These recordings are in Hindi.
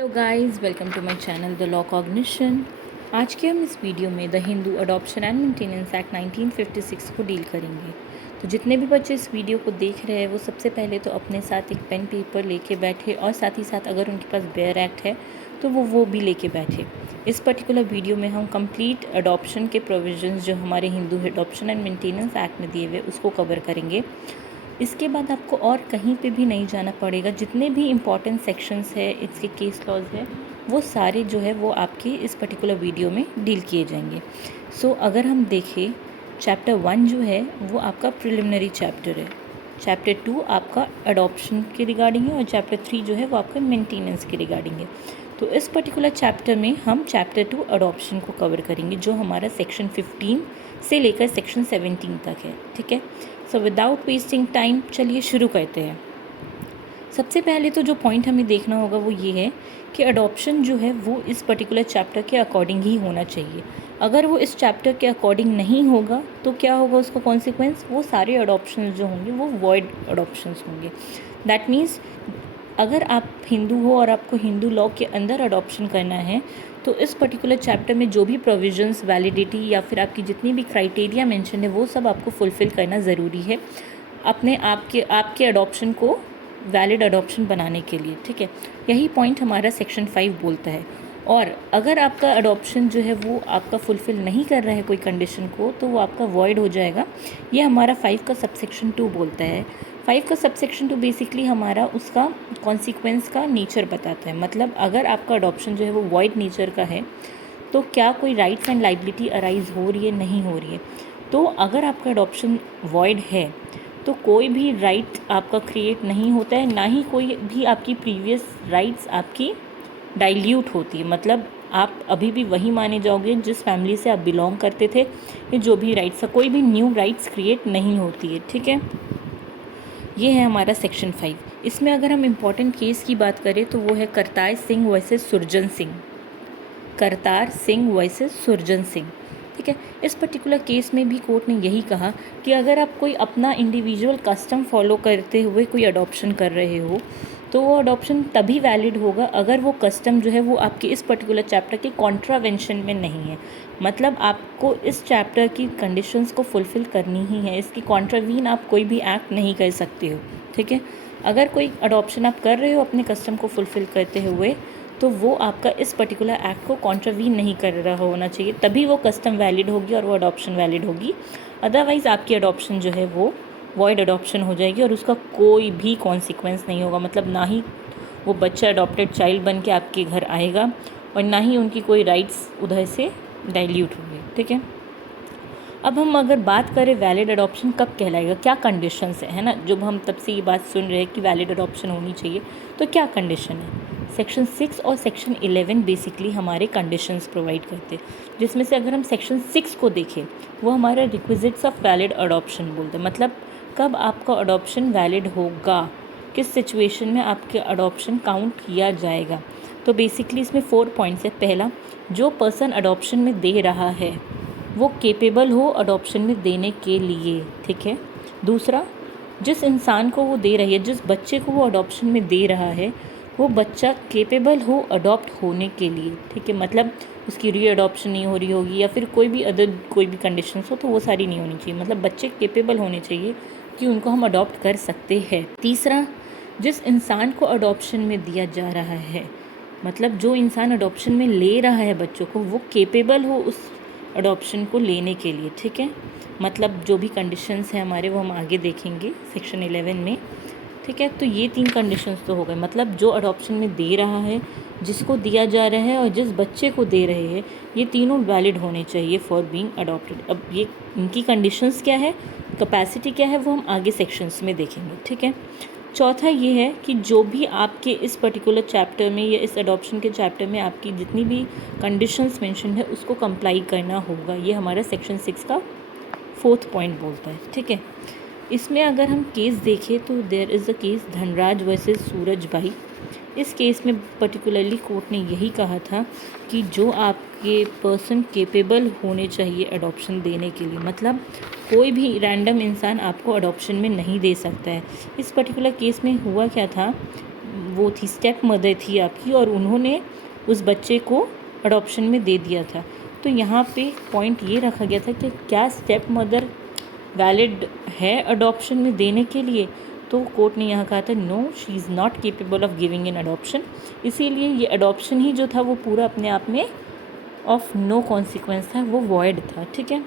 Hello guys, welcome to my channel the law cognition. आज के हम इस वीडियो में the Hindu adoption and maintenance act 1956 को डील करेंगे। तो जितने भी बच्चे इस वीडियो को देख रहे हैं वो सबसे पहले तो अपने साथ एक पेन पेपर लेके बैठे और साथ ही साथ अगर उनके पास बेयर एक्ट है तो वो भी लेके बैठे। इस पर्टिकुलर वीडियो में हम कंप्लीट अडॉप्शन के प्रोविजंस जो हमारे Hindu adoption and maintenance act में दिए हुए उसको कवर करेंगे। इसके बाद आपको और कहीं पे भी नहीं जाना पड़ेगा। जितने भी इम्पॉर्टेंट सेक्शंस है, इसके केस लॉज है, वो सारे जो है वो आपके इस पर्टिकुलर वीडियो में डील किए जाएंगे। सो अगर हम देखें, चैप्टर 1 जो है वो आपका प्रिलिमिनरी चैप्टर है, चैप्टर 2 आपका अडॉप्शन के रिगार्डिंग है और चैप्टर 3 जो है वो आपका मेंटेनेंस के रिगार्डिंग है। तो इस पर्टिकुलर चैप्टर में हम चैप्टर 2 अडॉप्शन को कवर करेंगे जो हमारा सेक्शन 15 से लेकर सेक्शन 17 तक है। ठीक है, सो विदाउट वेस्टिंग टाइम चलिए शुरू करते हैं। सबसे पहले तो जो पॉइंट हमें देखना होगा वो ये है कि अडॉप्शन जो है वो इस पर्टिकुलर चैप्टर के अकॉर्डिंग ही होना चाहिए। अगर वो इस चैप्टर के अकॉर्डिंग नहीं होगा तो क्या होगा उसका कॉन्सिक्वेंस, वो सारे अडॉप्शन जो होंगे वो वॉइड अडॉप्शंस होंगे। दैट मीन्स अगर आप हिंदू हो और आपको हिंदू लॉ के अंदर अडॉप्शन करना है तो इस पर्टिकुलर चैप्टर में जो भी प्रोविजंस, वैलिडिटी या फिर आपकी जितनी भी क्राइटेरिया मेंशन है वो सब आपको फुलफ़िल करना ज़रूरी है अपने आपके अडॉप्शन को वैलिड अडॉप्शन बनाने के लिए। ठीक है, यही पॉइंट हमारा सेक्शन 5 बोलता है। और अगर आपका अडॉप्शन जो है वो आपका फुलफ़िल नहीं कर रहा है कोई कंडीशन को तो वो आपका वॉइड हो जाएगा। ये हमारा 5 का सबसेक्शन 2 बोलता है। 5 का सबसेक्शन 2 बेसिकली हमारा उसका कॉन्सिक्वेंस का नेचर बताता है। मतलब अगर आपका अडॉप्शन जो है वो वॉइड नेचर का है तो क्या कोई राइट्स एंड लाइबिलिटी अराइज हो रही है, नहीं हो रही है। तो अगर आपका अडॉप्शन वॉइड है तो कोई भी राइट आपका क्रिएट नहीं होता है, ना ही कोई भी आपकी प्रीवियस राइट्स आपकी डाइल्यूट होती है। मतलब आप अभी भी वही माने जाओगे जिस फैमिली से आप बिलोंग करते थे। ये जो भी राइट्स है, कोई भी न्यू राइट्स क्रिएट नहीं होती है। ठीक है, ये है हमारा सेक्शन 5। इसमें अगर हम इम्पॉर्टेंट केस की बात करें तो वो है करतार सिंह वर्सेस सुरजन सिंह। करतार सिंह वर्सेस सुरजन सिंह। ठीक है, इस पर्टिकुलर केस में भी कोर्ट ने यही कहा कि अगर आप कोई अपना इंडिविजुअल कस्टम फॉलो करते हुए कोई अडॉप्शन कर रहे हो तो वो अडॉप्शन तभी वैलिड होगा अगर वो कस्टम जो है वो आपके इस पर्टिकुलर चैप्टर के कॉन्ट्रावेंशन में नहीं है। मतलब आपको इस चैप्टर की कंडीशंस को फुलफ़िल करनी ही है, इसकी कॉन्ट्रावीन आप कोई भी एक्ट नहीं कर सकते हो। ठीक है, अगर कोई अडॉप्शन आप कर रहे हो अपने कस्टम को फुलफ़िल करते हुए तो वो आपका इस पर्टिकुलर एक्ट को कॉन्ट्रावीन नहीं कर रहा होना चाहिए, तभी वो कस्टम वैलिड होगी और वो अडॉप्शन वैलिड होगी। अदरवाइज़ आपकी अडॉप्शन जो है वो वॉइड अडॉप्शन हो जाएगी और उसका कोई भी कॉन्सिक्वेंस नहीं होगा। मतलब ना ही वो बच्चा अडॉप्टेड चाइल्ड बन के आपके घर आएगा और ना ही उनकी कोई राइट्स उधर से डाइल्यूट होंगे। ठीक है, अब हम अगर बात करें वैलिड अडॉप्शन कब कहलाएगा, क्या कंडीशंस है ना, जब हम तब से ये बात सुन रहे हैं कि वैलिड अडॉप्शन होनी चाहिए तो क्या कंडीशन है। सेक्शन 6 और सेक्शन 11 बेसिकली हमारे कंडीशंस प्रोवाइड करते हैं, जिसमें से अगर हम सेक्शन 6 को देखें वो हमारा रिक्विजिट्स ऑफ वैलिड अडॉप्शन बोलते हैं। मतलब कब आपका अडॉप्शन वैलिड होगा, किस सिचुएशन में आपके अडॉप्शन काउंट किया जाएगा। तो बेसिकली इसमें 4 पॉइंट्स है। पहला, जो पर्सन अडॉप्शन में दे रहा है वो केपेबल हो अडॉप्शन में देने के लिए। ठीक है, दूसरा, जिस इंसान को वो दे रही है, जिस बच्चे को वो अडॉप्शन में दे रहा है वो बच्चा केपेबल हो अडॉप्ट होने के लिए। ठीक है, मतलब उसकी री अडॉप्शन नहीं हो रही होगी या फिर कोई भी अदर कोई भी कंडीशंस हो तो वो सारी नहीं होनी चाहिए। मतलब बच्चे केपेबल होने चाहिए कि उनको हम अडॉप्ट कर सकते हैं। तीसरा, जिस इंसान को अडॉप्शन में दिया जा रहा है, मतलब जो इंसान अडॉप्शन में ले रहा है बच्चों को, वो केपेबल हो उस अडॉप्शन को लेने के लिए। ठीक है, मतलब जो भी कंडीशंस हैं हमारे वो हम आगे देखेंगे सेक्शन 11 में। ठीक है, तो ये 3 कंडीशंस तो हो गए। मतलब जो अडॉप्शन में दे रहा है, जिसको दिया जा रहा है और जिस बच्चे को दे रहे हैं, ये तीनों वैलिड होने चाहिए फॉर बीइंग अडॉप्टेड। अब ये इनकी कंडीशंस क्या है, कैपेसिटी क्या है, वो हम आगे सेक्शंस में देखेंगे। ठीक है, चौथा ये है कि जो भी आपके इस पर्टिकुलर चैप्टर में या इस अडॉप्शन के चैप्टर में आपकी जितनी भी कंडीशंस मेंशन है उसको कंप्लाई करना होगा। ये हमारा सेक्शन 6 का 4th पॉइंट बोलता है। ठीक है, इसमें अगर हम केस देखें तो there is a case Dhanraj versus Suraj भाई। इस केस में पर्टिकुलरली कोर्ट ने यही कहा था कि जो आपके पर्सन केपेबल होने चाहिए अडॉप्शन देने के लिए। मतलब कोई भी रैंडम इंसान आपको अडॉप्शन में नहीं दे सकता है। इस पर्टिकुलर केस में हुआ क्या था, वो थी, स्टेप मदर थी आपकी, और उन्होंने उस बच्चे को अडॉप्शन में दे दिया था। तो यहाँ पे पॉइंट ये रखा गया था कि क्या स्टेप मदर वैलिड है अडॉप्शन में देने के लिए। तो कोर्ट ने यहाँ कहा था no, she is not capable of giving in adoption. इसीलिए ये अडॉप्शन ही जो था वो पूरा अपने आप में ऑफ नो कॉन्सिक्वेंस था, वो वॉइड था। ठीक है,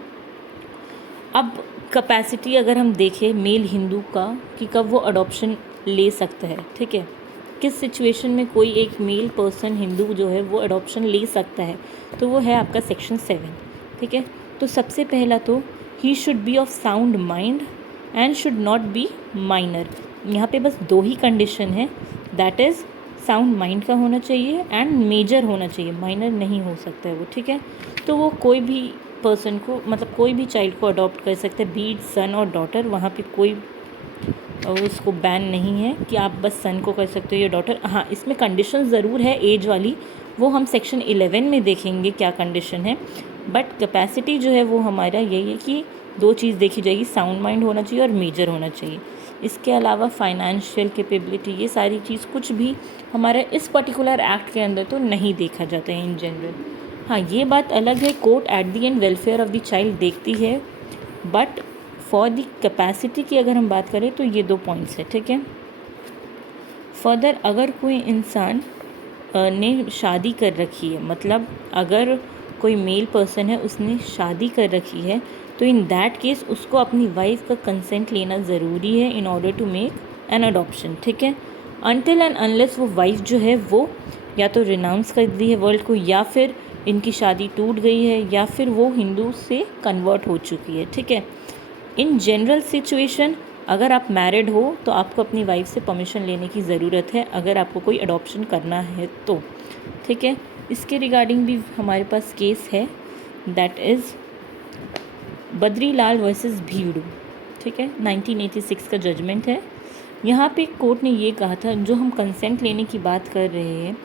अब कैपेसिटी अगर हम देखें मेल हिंदू का कि कब वो अडॉप्शन ले सकता है, ठीक है, किस सिचुएशन में कोई एक मेल पर्सन हिंदू जो है वो अडॉप्शन ले सकता है, तो वो है आपका सेक्शन 7। ठीक है, तो सबसे पहला तो he should be of sound mind and should not be minor. यहाँ पे बस 2 ही कंडीशन है, दैट इज़ साउंड माइंड का होना चाहिए एंड मेजर होना चाहिए, माइनर नहीं हो सकता है वो। ठीक है, तो वो कोई भी पर्सन को, मतलब कोई भी चाइल्ड को अडॉप्ट कर सकते हैं, बीट सन और डॉटर, वहाँ पे कोई उसको बैन नहीं है कि आप बस सन को कर सकते हो या डॉटर। हाँ, इसमें कंडीशन ज़रूर है एज वाली, वो हम सेक्शन 11 में देखेंगे क्या कंडीशन है। बट कैपेसिटी जो है वो हमारा यही है कि 2 चीज़ देखी जाएगी, साउंड माइंड होना चाहिए और मेजर होना चाहिए। इसके अलावा फाइनेंशियल कैपेबिलिटी, ये सारी चीज़ कुछ भी हमारा इस पर्टिकुलर एक्ट के अंदर तो नहीं देखा जाता है इन जनरल। हाँ, ये बात अलग है, court at the and welfare of the child देखती है, बट फॉर द कैपेसिटी की अगर हम बात करें तो ये 2 पॉइंट्स है। ठीक है, फर्दर अगर कोई इंसान ने शादी कर रखी है, मतलब अगर कोई मेल पर्सन है उसने शादी कर रखी है, तो इन दैट केस उसको अपनी वाइफ का कंसेंट लेना ज़रूरी है in order to make an adoption. ठीक है, अनटिल एंड अनलेस वो वाइफ जो है वो या तो रिनाउंस कर दी है वर्ल्ड को, या फिर इनकी शादी टूट गई है, या फिर वो हिंदू से कन्वर्ट हो चुकी है। ठीक है, इन जनरल सिचुएशन अगर आप मैरिड हो तो आपको अपनी वाइफ से परमिशन लेने की ज़रूरत है अगर आपको कोई अडॉप्शन करना है तो। ठीक है, इसके रिगार्डिंग भी हमारे पास केस है, दैट इज़ बद्रीलाल वर्सेस भीड़ू। ठीक है, 1986 का जजमेंट है। यहाँ पे कोर्ट ने ये कहा था, जो हम कंसेंट लेने की बात कर रहे हैं,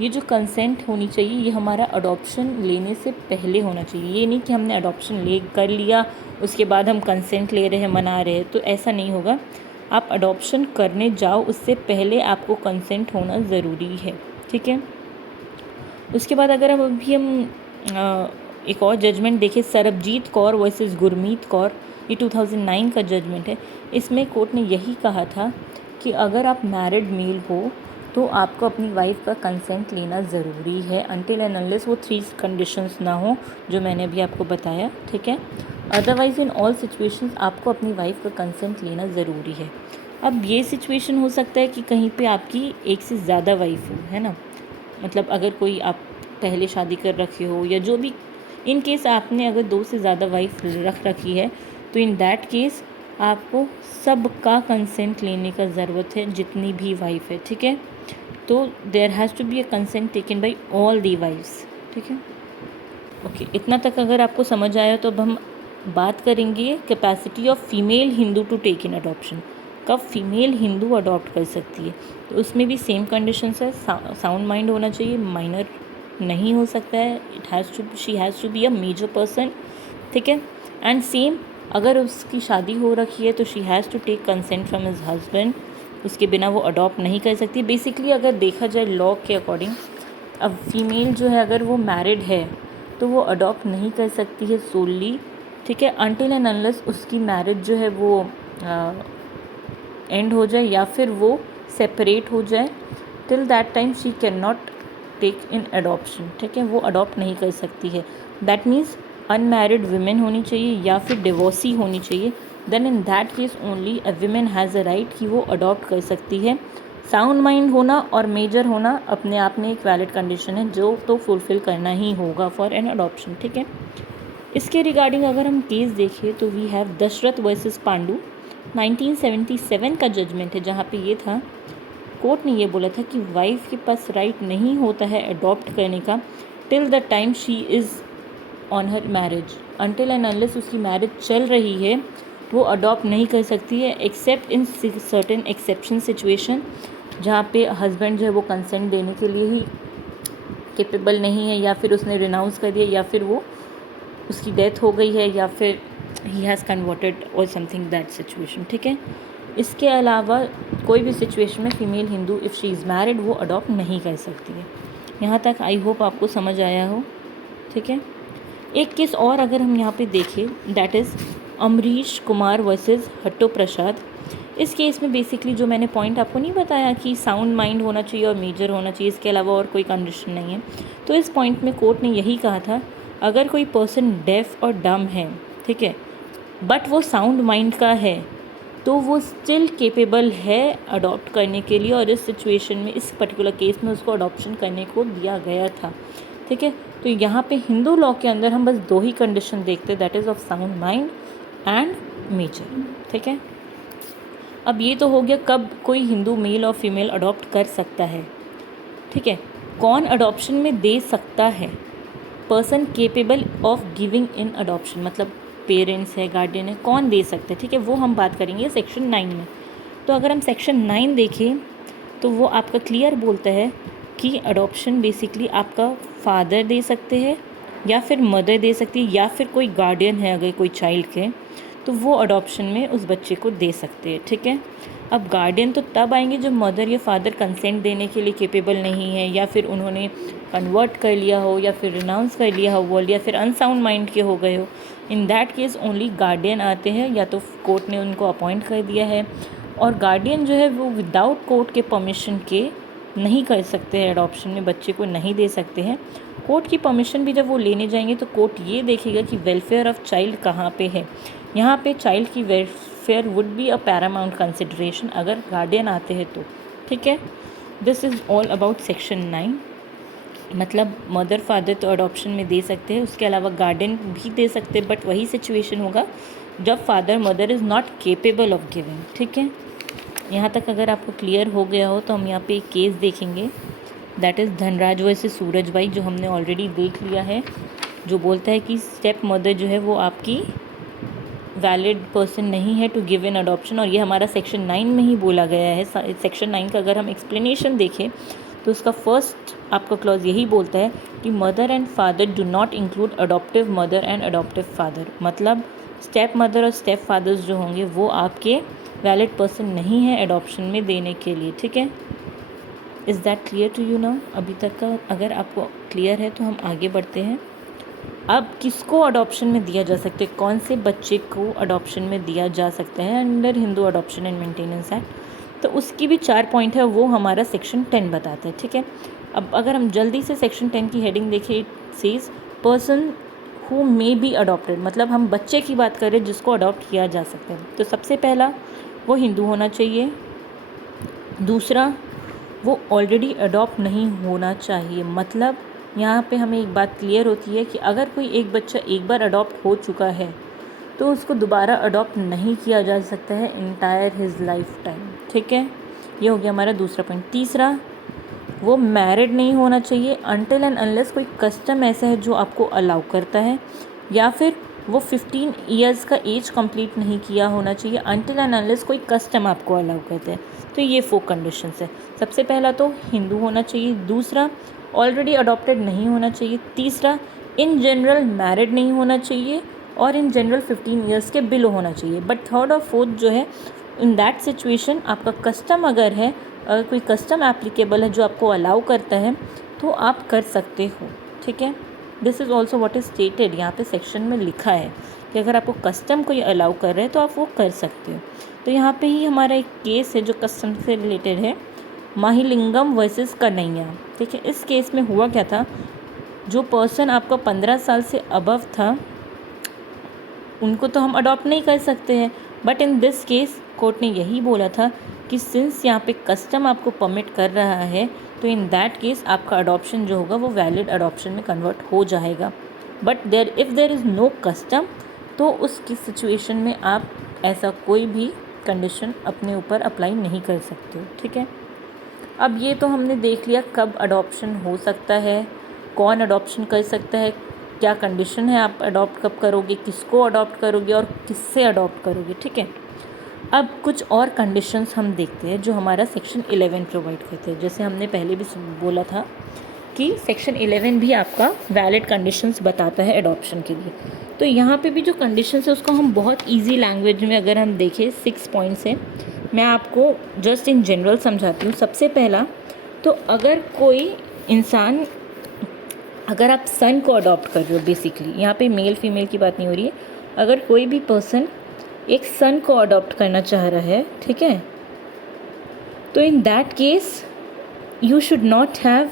ये जो कंसेंट होनी चाहिए ये हमारा अडॉप्शन लेने से पहले होना चाहिए। ये नहीं कि हमने अडॉप्शन ले कर लिया उसके बाद हम कंसेंट ले रहे हैं, मना रहे हैं, तो ऐसा नहीं होगा। आप अडॉप्शन करने जाओ उससे पहले आपको कंसेंट होना ज़रूरी है। ठीक है, उसके बाद अगर हम एक और जजमेंट देखें, सरबजीत कौर वर्सेस गुरमीत कौर, ये 2009 का जजमेंट है। इसमें कोर्ट ने यही कहा था कि अगर आप मैरिड मेल हो तो आपको अपनी वाइफ का कंसेंट लेना ज़रूरी है, अनटिल एंड अनलेस वो 3 कंडीशंस ना हो जो मैंने अभी आपको बताया। ठीक है, अदरवाइज़ इन ऑल सिचुएशंस आपको अपनी वाइफ का कंसेंट लेना ज़रूरी है। अब ये सिचुएशन हो सकता है कि कहीं पे आपकी एक से ज़्यादा वाइफ हो, है ना, मतलब अगर कोई आप पहले शादी कर रखे हो या जो भी, इन केस आपने अगर 2 से ज़्यादा वाइफ रख रखी है, तो इन दैट केस आपको सबका कंसेंट लेने का ज़रूरत है, जितनी भी वाइफ है। ठीक है, तो there has to be a consent taken by all the wifes. ठीक है, ओके, इतना तक अगर आपको समझ आया तो अब हम बात करेंगे capacity of female Hindu to take in adoption. कब फीमेल हिंदू अडॉप्ट कर सकती है, तो उसमें भी सेम कंडीशंस है, साउंड माइंड होना चाहिए, माइनर नहीं हो सकता है, she has to be a major person. ठीक है, एंड सेम अगर उसकी शादी हो रखी है तो she has to take consent from his husband, उसके बिना वो अडॉप्ट नहीं कर सकती। बेसिकली अगर देखा जाए लॉ के अकॉर्डिंग, अब फीमेल जो है अगर वो मैरिड है तो वो अडॉप्ट नहीं कर सकती है सोली। ठीक है, अनटिल एंड अनलेस उसकी मैरिज जो है वो एंड हो जाए या फिर वो सेपरेट हो जाए, till that time she can not take in adoption. ठीक है, वो अडॉप्ट नहीं कर सकती है। दैट मीन्स अनमैरिड वुमेन होनी चाहिए या फिर डिवोर्सी होनी चाहिए, then in that case only a women has a right कि वो अडॉप्ट कर सकती है। साउंड माइंड होना और मेजर होना अपने आप में एक वैलिड कंडीशन है जो तो फुलफ़िल करना ही होगा फॉर एन अडॉप्शन। ठीक है, इसके रिगार्डिंग अगर हम केस देखें तो we have Dasharath versus Pandu, 1977 का जजमेंट है, जहाँ पे ये था, कोर्ट ने ये बोला था कि वाइफ के पास राइट नहीं होता है अडॉप्ट करने का till the time she is on her marriage, until and unless उसकी मैरिज चल रही है वो अडॉप्ट नहीं कर सकती है, accept in certain exception situation, जहाँ पे हस्बैंड जो है वो कंसेंट देने के लिए ही कैपेबल नहीं है, या फिर उसने रिनाउंस कर दिया, या फिर वो उसकी डेथ हो गई है, या फिर ही हैज़ कन्वर्टेड और समथिंग दैट सिचुएशन। ठीक है, इसके अलावा कोई भी सिचुएशन में female Hindu if she is married वो अडॉप्ट नहीं कर सकती है। यहाँ तक आई होप आपको समझ आया हो, ठीक है। एक केस और अगर हम यहाँ पे देखें, that is Amrish Kumar versus Hatto Prasad. इस केस में बेसिकली जो मैंने पॉइंट आपको नहीं बताया कि साउंड माइंड होना चाहिए और मेजर होना चाहिए, इसके अलावा और कोई कंडीशन नहीं है, तो इस पॉइंट में कोर्ट ने यही कहा था, अगर कोई पर्सन डेफ और डम है, ठीक है, बट वो साउंड माइंड का है, तो वो स्टिल केपेबल है अडॉप्ट करने के लिए, और इस सिचुएशन में, इस पर्टिकुलर केस में उसको अडॉप्शन करने को दिया गया था, ठीक है। तो यहाँ पे हिंदू लॉ के अंदर हम बस 2 ही कंडीशन देखते हैं, that is of sound mind and major, ठीक है। अब ये तो हो गया कब कोई हिंदू मेल और फीमेल अडॉप्ट कर सकता है, ठीक है। कौन अडॉप्शन में दे सकता है, person capable of giving in adoption, मतलब पेरेंट्स है, गार्डियन है, कौन दे सकते हैं, ठीक है, वो हम बात करेंगे सेक्शन 9 में। तो अगर हम सेक्शन 9 देखें तो वो आपका क्लियर बोलता है कि अडॉप्शन बेसिकली आपका फादर दे सकते हैं या फिर मदर दे सकती है, या फिर कोई गार्डियन है अगर कोई चाइल्ड के, तो वो अडॉप्शन में उस बच्चे को दे सकते हैं, ठीक है। अब गार्डियन तो तब आएंगे जब मदर या फादर कंसेंट देने के लिए केपेबल नहीं है, या फिर उन्होंने कन्वर्ट कर लिया हो, या फिर रिनाउंस कर लिया हो वर्ल्ड, या फिर अनसाउंड माइंड के हो गए हो। इन दैट केस ओनली गार्डियन आते हैं, या तो कोर्ट ने उनको अपॉइंट कर दिया है, और गार्डियन जो है वो विदाउट कोर्ट के परमिशन के नहीं कर सकते हैं अडॉप्शन में, बच्चे को नहीं दे सकते हैं। कोर्ट की परमिशन भी जब वो लेने जाएंगे तो कोर्ट ये देखेगा कि वेलफेयर ऑफ चाइल्ड कहाँ पे है। यहाँ पे चाइल्ड की welfare would be a Paramount consideration अगर गार्डियन आते हैं तो, ठीक है। This is all about section 9। मतलब मदर फादर तो अडॉप्शन में दे सकते हैं, उसके अलावा गार्डियन भी दे सकते हैं, बट वही सिचुएशन होगा जब father mother is not capable of giving, ठीक है। यहाँ तक अगर आपको क्लियर हो गया हो तो हम यहाँ पे एक केस देखेंगे, that is Dhanraj versus Surajbai, जो हमने ऑलरेडी देख लिया है, जो बोलता है कि स्टेप मदर जो है वो आपकी वैलिड पर्सन नहीं है टू गिव इन अडॉप्शन, और ये हमारा सेक्शन 9 में ही बोला गया है। सेक्शन 9 का अगर हम एक्सप्लेनेशन देखें तो उसका फर्स्ट आपका क्लॉज यही बोलता है कि mother and father do not include adoptive mother and adoptive father, मतलब स्टेप मदर और स्टेप फादर्स जो होंगे वो आपके वैलिड पर्सन नहीं है एडॉप्शन में देने के लिए, ठीक है। Is that clear to you now? अभी तक का अगर आपको क्लियर है तो हम आगे बढ़ते हैं। अब किसको अडॉप्शन में दिया जा सकता है, कौन से बच्चे को अडॉप्शन में दिया जा सकता है under Hindu adoption and maintenance act, तो उसकी भी 4 पॉइंट है, वो हमारा सेक्शन 10 बताता है, ठीक है। अब अगर हम जल्दी से सेक्शन 10 की हेडिंग देखें, it says person who may be adopted, मतलब हम बच्चे की बात कर रहे हैं जिसको अडॉप्ट किया जा सकता है। तो सबसे पहला वो हिंदू होना चाहिए, दूसरा वो ऑलरेडी अडॉप्ट नहीं होना चाहिए, मतलब यहाँ पे हमें एक बात क्लियर होती है कि अगर कोई एक बच्चा एक बार अडॉप्ट हो चुका है तो उसको दोबारा अडॉप्ट नहीं किया जा सकता है इंटायर हिज लाइफ टाइम, ठीक है। ये हो गया हमारा दूसरा पॉइंट। तीसरा, वो मैरिड नहीं होना चाहिए अनटिल एंड अनलेस कोई कस्टम ऐसा है जो आपको अलाउ करता है, या फिर वो 15 ईयर्स का एज कंप्लीट नहीं किया होना चाहिए अनटिल एंड अनलेस कोई कस्टम आपको अलाउ करता है। तो ये 4 कंडीशंस है। सबसे पहला तो हिंदू होना चाहिए, दूसरा ऑलरेडी अडॉप्टेड नहीं होना चाहिए, तीसरा इन जनरल मैरिड नहीं होना चाहिए, और इन जनरल 15 ईयर्स के बिलो होना चाहिए। बट थर्ड और फोर्थ जो है, इन दैट सिचुएशन आपका कस्टम अगर है, अगर कोई कस्टम एप्लीकेबल है जो आपको अलाउ करता है तो आप कर सकते हो, ठीक है। This is also what is stated, यहाँ पे सेक्शन में लिखा है कि अगर आपको कस्टम कोई अलाउ कर रहे हैं तो आप वो कर सकते हो। तो यहाँ पे ही हमारा एक केस है जो कस्टम से रिलेटेड है, माहिलिंगम वर्सेस कन्हैया, ठीक है। इस केस में हुआ क्या था, जो पर्सन आपका 15 साल से अबव था उनको तो हम अडॉप्ट नहीं कर सकते हैं, but in this case court ने यही बोला था कि सिंस यहाँ पे कस्टम आपको परमिट कर रहा है तो इन दैट केस आपका अडॉप्शन जो होगा वो वैलिड अडॉप्शन में कन्वर्ट हो जाएगा। But if there is no custom तो उसकी सिचुएशन में आप ऐसा कोई भी कंडीशन अपने ऊपर अप्लाई नहीं कर सकते हो, ठीक है। अब ये तो हमने देख लिया कब अडॉप्शन हो सकता है, कौन अडॉप्शन कर सकता है, क्या कंडीशन है, आप अडॉप्ट कब करोगे, किसको अडॉप्ट करोगे और किससे अडॉप्ट करोगे, ठीक है। अब कुछ और कंडीशंस हम देखते हैं जो हमारा सेक्शन 11 प्रोवाइड करते हैं। जैसे हमने पहले भी बोला था कि सेक्शन 11 भी आपका वैलिड कंडीशंस बताता है अडॉप्शन के लिए। तो यहाँ पे भी जो कंडीशंस है उसको हम बहुत इजी लैंग्वेज में अगर हम देखें 6 पॉइंट्स हैं, मैं आपको जस्ट इन जनरल समझाती हूँ। सबसे पहला तो अगर कोई इंसान, अगर आप सन को अडॉप्ट कर रहे हो, बेसिकली यहाँ पे मेल फीमेल की बात नहीं हो रही है, अगर कोई भी पर्सन एक सन को अडॉप्ट करना चाह रहा है, ठीक है, तो in that case you should not have,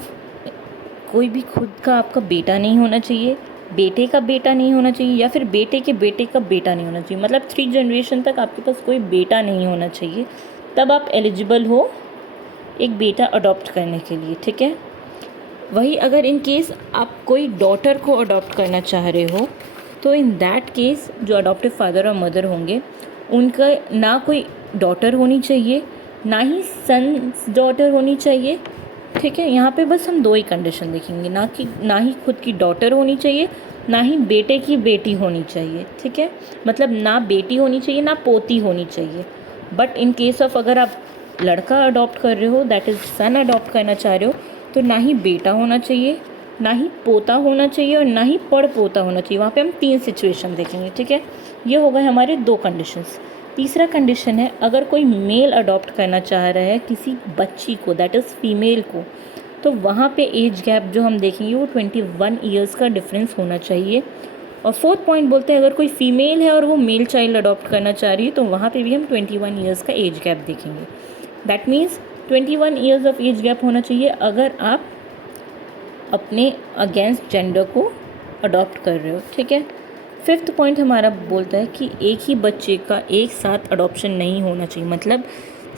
कोई भी खुद का आपका बेटा नहीं होना चाहिए, बेटे का बेटा नहीं होना चाहिए, या फिर बेटे के बेटे का बेटा नहीं होना चाहिए। मतलब 3 जनरेशन तक आपके पास कोई बेटा नहीं होना चाहिए, तब आप एलिजिबल हो एक बेटा अडॉप्ट करने के लिए, ठीक है। वही अगर इन केस आप कोई डॉटर को अडॉप्ट करना चाह रहे हो, तो इन दैट केस जो अडॉप्टिव फादर और मदर होंगे उनका ना कोई डॉटर होनी चाहिए, ना ही सन्स डॉटर होनी चाहिए, ठीक है। यहाँ पे बस हम 2 ही कंडीशन देखेंगे, ना ही खुद की डॉटर होनी चाहिए, ना ही बेटे की बेटी होनी चाहिए, ठीक है। मतलब ना बेटी होनी चाहिए, ना पोती होनी चाहिए। बट इन केस ऑफ अगर आप लड़का अडॉप्ट कर रहे हो, दैट इज़ सन अडॉप्ट करना चाह रहे हो, तो ना ही बेटा होना चाहिए, ना ही पोता होना चाहिए, और ना ही पड़ पोता होना चाहिए। वहाँ पे हम 3 सिचुएशन देखेंगे, ठीक है। ये हो गए हमारे 2 कंडीशंस। तीसरा कंडीशन है, अगर कोई मेल अडॉप्ट करना चाह रहा है किसी बच्ची को, दैट इज़ फीमेल को, तो वहाँ पे एज गैप जो हम देखेंगे वो 21 ईयर्स का डिफरेंस होना चाहिए। और 4th पॉइंट बोलते हैं, अगर कोई फीमेल है और वो मेल चाइल्ड अडॉप्ट करना चाह रही है, तो वहाँ पे भी हम 21 ईयर्स का एज गैप देखेंगे। That means 21 years of age gap होना चाहिए अगर आप अपने अगेंस्ट जेंडर को अडॉप्ट कर रहे हो, ठीक है। 5th पॉइंट हमारा बोलता है कि एक ही बच्चे का एक साथ अडॉप्शन नहीं होना चाहिए। मतलब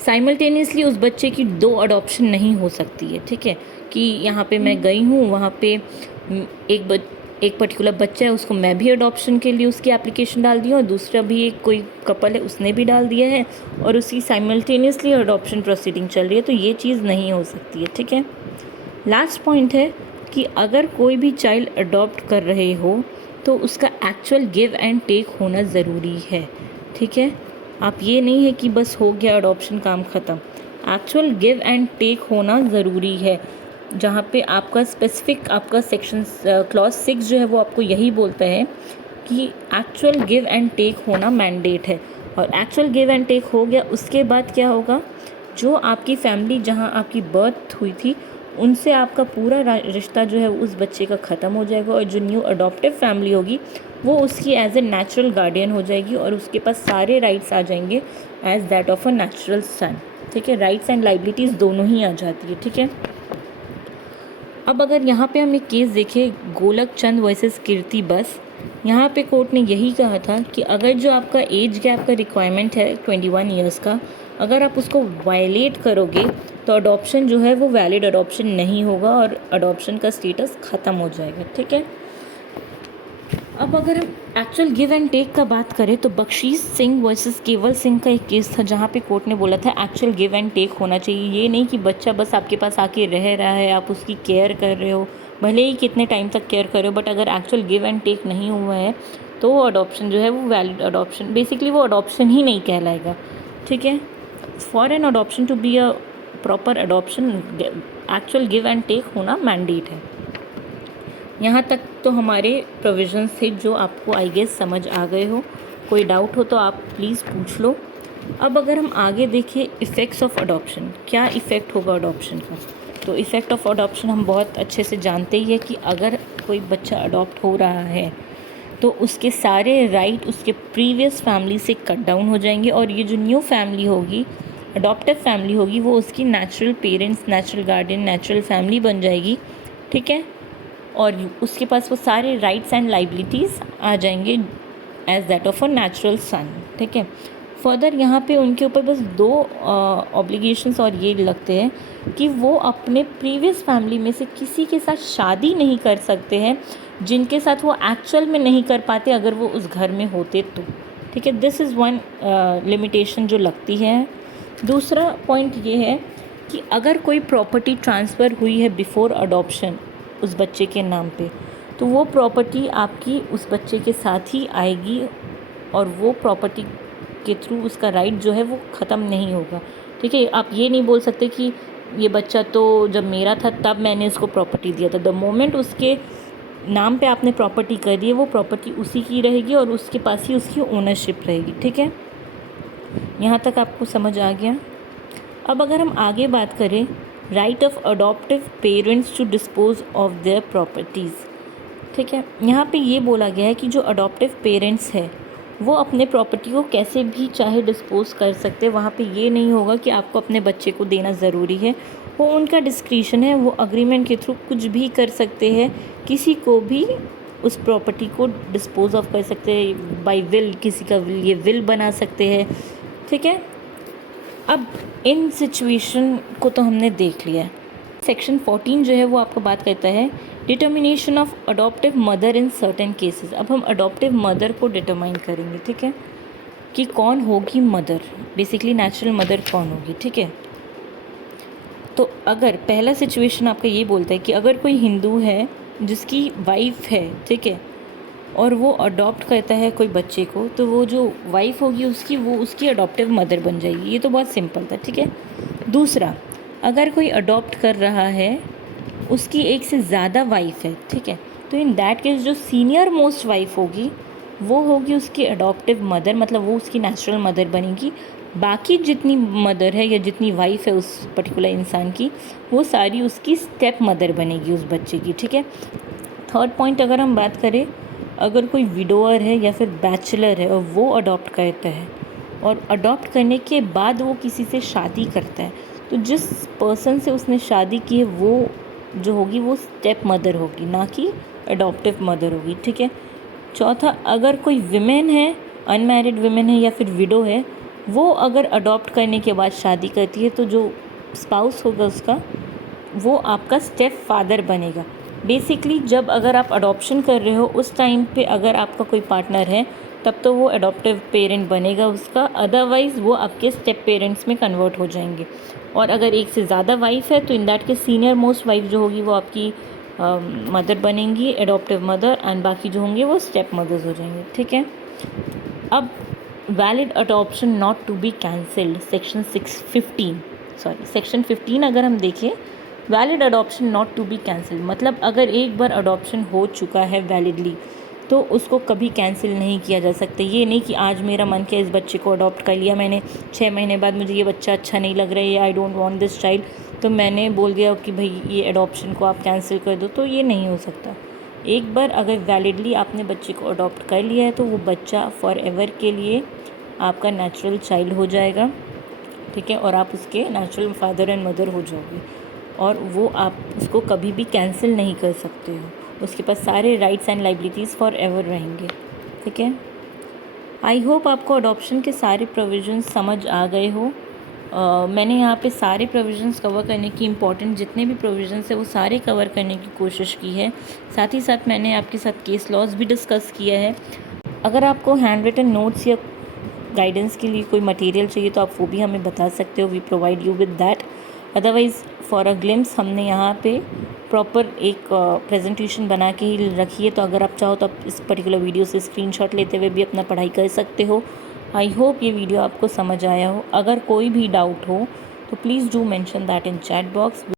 साइमल्टेनियसली उस बच्चे की 2 अडॉप्शन नहीं हो सकती है, ठीक है। कि यहाँ पे मैं गई हूँ, वहाँ पे एक पर्टिकुलर बच्चा है, उसको मैं भी अडॉप्शन के लिए उसकी एप्लीकेशन डाल दी, और दूसरा भी एक कोई कपल है उसने भी डाल दिया है, और उसकी साइमल्टेनियसली अडॉप्शन प्रोसीडिंग चल रही है, तो ये चीज़ नहीं हो सकती है, ठीक है। लास्ट पॉइंट है कि अगर कोई भी चाइल्ड अडॉप्ट कर रहे हो तो उसका एक्चुअल गिव एंड टेक होना ज़रूरी है, ठीक है। आप ये नहीं है कि बस हो गया अडॉप्शन काम ख़त्म, एक्चुअल गिव एंड टेक होना ज़रूरी है। जहाँ पे आपका स्पेसिफिक आपका सेक्शन क्लॉज 6 जो है वो आपको यही बोलता है कि एक्चुअल गिव एंड टेक होना मैंडेट है। और एक्चुअल गिव एंड टेक हो गया, उसके बाद क्या होगा, जो आपकी फैमिली जहाँ आपकी बर्थ हुई थी उनसे आपका पूरा रिश्ता जो है उस बच्चे का ख़त्म हो जाएगा, और जो न्यू अडॉप्टिव फैमिली होगी वो उसकी एज ए नेचुरल गार्डियन हो जाएगी, और उसके पास सारे राइट्स आ जाएंगे as that of a natural son, ठीक है। राइट्स एंड लाइबिलिटीज़ दोनों ही आ जाती है, ठीक है। अब अगर यहाँ पे हम एक केस देखें, गोलक चंद वर्सेस कीर्ति बस, यहाँ पे कोर्ट ने यही कहा था कि अगर जो आपका एज गैप का रिक्वायरमेंट है 21 ईयर्स का, अगर आप उसको वायलेट करोगे तो अडॉप्शन जो है वो वैलिड अडॉप्शन नहीं होगा, और अडॉप्शन का स्टेटस ख़त्म हो जाएगा, ठीक है। अब अगर हम एक्चुअल गिव एंड टेक का बात करें, तो बख्शीश सिंह वर्सेस केवल सिंह का एक केस था, जहाँ पे कोर्ट ने बोला था एक्चुअल गिव एंड टेक होना चाहिए। ये नहीं कि बच्चा बस आपके पास आके रह रहा है, आप उसकी केयर कर रहे हो, भले ही कितने टाइम तक केयर कर रहे हो, बट अगर एक्चुअल गिव एंड टेक नहीं हुआ है तो वो अडॉप्शन जो है वो वैलिड अडॉप्शन, बेसिकली वो अडॉप्शन ही नहीं कहलाएगा, ठीक है। For an adoption to be a proper adoption, actual give and take होना मैंडेट है। यहाँ तक तो हमारे प्रोविजंस थे जो आपको आई गेस समझ आ गए हो। कोई डाउट हो तो आप प्लीज़ पूछ लो। अब अगर हम आगे देखें इफ़ेक्ट्स ऑफ अडॉप्शन, क्या इफ़ेक्ट होगा अडॉप्शन का, तो इफ़ेक्ट ऑफ अडॉप्शन हम बहुत अच्छे से जानते ही है कि अगर कोई बच्चा अडॉप्ट हो रहा है तो उसके सारे राइट उसके प्रीवियस फैमिली से कट डाउन हो जाएंगे, और ये जो न्यू फैमिली होगी, अडॉप्टिव फैमिली होगी, वो उसकी natural parents, natural guardian, natural family बन जाएगी, ठीक है। और उसके पास वो सारे राइट्स एंड लाइबिलिटीज़ आ जाएंगे as that of a natural son, ठीक है। फर्दर यहाँ पे उनके ऊपर बस 2 ऑब्लिगेशंस और ये लगते हैं कि वो अपने प्रीवियस फैमिली में से किसी के साथ शादी नहीं कर सकते हैं जिनके साथ वो एक्चुअल में नहीं कर पाते अगर वो उस घर में होते तो, ठीक है। दिस इज़ वन लिमिटेशन जो लगती है। दूसरा पॉइंट ये है कि अगर कोई प्रॉपर्टी ट्रांसफ़र हुई है बिफोर अडॉप्शन उस बच्चे के नाम पे, तो वो प्रॉपर्टी आपकी उस बच्चे के साथ ही आएगी, और वो प्रॉपर्टी के थ्रू उसका राइट जो है वो ख़त्म नहीं होगा, ठीक है। आप ये नहीं बोल सकते कि ये बच्चा तो जब मेरा था तब मैंने इसको प्रॉपर्टी दिया था। द मोमेंट उसके नाम पे आपने प्रॉपर्टी कर दी है, वो प्रॉपर्टी उसी की रहेगी और उसके पास ही उसकी ओनरशिप रहेगी, ठीक है। यहाँ तक आपको समझ आ गया। अब अगर हम आगे बात करें, right of adoptive parents to dispose of their properties. ठीक है, यहाँ पे ये बोला गया है कि जो अडॉप्टिव पेरेंट्स है वो अपने प्रॉपर्टी को कैसे भी चाहे डिस्पोज कर सकते हैं। वहाँ पे ये नहीं होगा कि आपको अपने बच्चे को देना ज़रूरी है, वो उनका डिस्क्रिशन है, वो अग्रीमेंट के थ्रू कुछ भी कर सकते हैं, किसी को भी उस प्रॉपर्टी को डिस्पोज ऑफ कर सकते हैं बाय विल, किसी का विल, ये विल बना सकते हैं। ठीक है, अब इन सिचुएशन को तो हमने देख लिया है। सेक्शन 14 जो है वो आपको बात करता है determination of adoptive mother in certain cases. अब हम अडॉप्टिव मदर को डिटरमाइन करेंगे, ठीक है, कि कौन होगी मदर, बेसिकली नेचुरल मदर कौन होगी। ठीक है, तो अगर पहला सिचुएशन आपका ये बोलता है कि अगर कोई हिंदू है जिसकी वाइफ है, ठीक है, और वो अडॉप्ट करता है कोई बच्चे को, तो वो जो वाइफ होगी उसकी, वो उसकी अडॉप्टिव मदर बन जाएगी। ये तो बहुत सिंपल था। ठीक है, दूसरा, अगर कोई अडॉप्ट कर रहा है, उसकी एक से ज़्यादा वाइफ है, ठीक है, तो इन दैट केस जो सीनियर मोस्ट वाइफ होगी वो होगी उसकी अडॉप्टिव मदर, मतलब वो उसकी नेचुरल मदर बनेगी। बाकी जितनी मदर है या जितनी वाइफ है उस पर्टिकुलर इंसान की, वो सारी उसकी स्टेप मदर बनेगी उस बच्चे की। ठीक है, थर्ड पॉइंट अगर हम बात करें, अगर कोई विडोअर है या फिर बैचलर है और वो अडॉप्ट करता है और अडॉप्ट करने के बाद वो किसी से शादी करता है, तो जिस पर्सन से उसने शादी की है वो जो होगी वो स्टेप मदर होगी, ना कि अडॉप्टिव मदर होगी। ठीक है, चौथा, अगर कोई विमेन है, अनमैरिड विमेन है या फिर विडो है, वो अगर अडॉप्ट करने के बाद शादी करती है, तो जो स्पाउस होगा उसका, वो आपका स्टेप फादर बनेगा। बेसिकली जब अगर आप अडॉप्शन कर रहे हो उस टाइम पे अगर आपका कोई पार्टनर है तब तो वो अडॉप्टिव पेरेंट बनेगा उसका, अदरवाइज़ वो आपके स्टेप पेरेंट्स में कन्वर्ट हो जाएंगे। और अगर एक से ज़्यादा वाइफ है तो इन दैट के सीनियर मोस्ट वाइफ जो होगी वो आपकी मदर बनेंगी, अडॉप्टिव मदर, एंड बाकी जो होंगे वो स्टेप मदर्स हो जाएंगे। ठीक है, अब valid adoption not to be cancelled, section 15 अगर हम देखें, valid adoption not to be cancel, मतलब अगर एक बार अडॉप्शन हो चुका है वैलिडली तो उसको कभी कैंसिल नहीं किया जा सकता। ये नहीं कि आज मेरा मन किया इस बच्चे को अडॉप्ट कर लिया मैंने, 6 महीने बाद मुझे ये बच्चा अच्छा नहीं लग रहा है, I don't want this child, तो मैंने बोल दिया कि भाई ये अडॉप्शन को आप कैंसिल कर दो, तो ये नहीं हो सकता। एक बार अगर वैलिडली आपने बच्चे को अडॉप्ट कर लिया है तो वो बच्चा फॉर एवर के लिए आपका नेचुरल चाइल्ड हो जाएगा। ठीक है, और आप उसके नेचुरल फादर एंड मदर हो जाओगे, और वो आप उसको कभी भी कैंसिल नहीं कर सकते हो, उसके पास सारे rights and liabilities for ever रहेंगे। ठीक है, आई होप आपको अडॉप्शन के सारे प्रोविजंस समझ आ गए हो। मैंने यहाँ पे सारे प्रोविजंस कवर करने की, इम्पॉर्टेंट जितने भी प्रोविजंस है वो सारे कवर करने की कोशिश की है। साथ ही साथ मैंने आपके साथ केस लॉज भी डिस्कस किया है। अगर आपको हैंड रिटन नोट्स या गाइडेंस के लिए कोई मटेरियल चाहिए तो आप वो भी हमें बता सकते हो, we provide you with that. Otherwise for a glimpse हमने यहाँ पे प्रॉपर एक प्रेजेंटेशन बना के ही रखी है, तो अगर आप चाहो तो आप इस पर्टिकुलर वीडियो से स्क्रीनशॉट लेते हुए भी अपना पढ़ाई कर सकते हो। आई होप ये वीडियो आपको समझ आया हो। अगर कोई भी डाउट हो तो please do mention that in chat box.